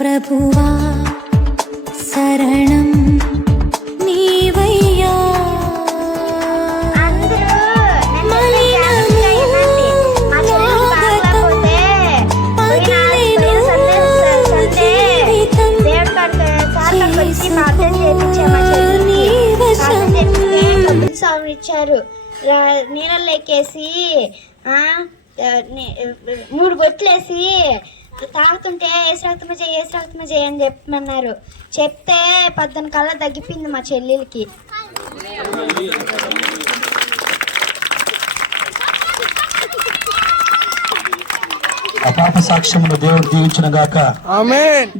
ప్రభువా శరణం నీవయ్యా. స్వామి ఇచ్చారు, నీళ్ళలోకేసి 3 బొట్లేసి తాగుతుంటే ఏసురక్తమ చేయి అని చెప్పమన్నారు. చెప్తే 14 కల్లా తగ్గిపోయింది మా చెల్లెలకి. ఆ పాప సాక్ష్యమును దేవుడు దీవించును గాక. ఆమేన్.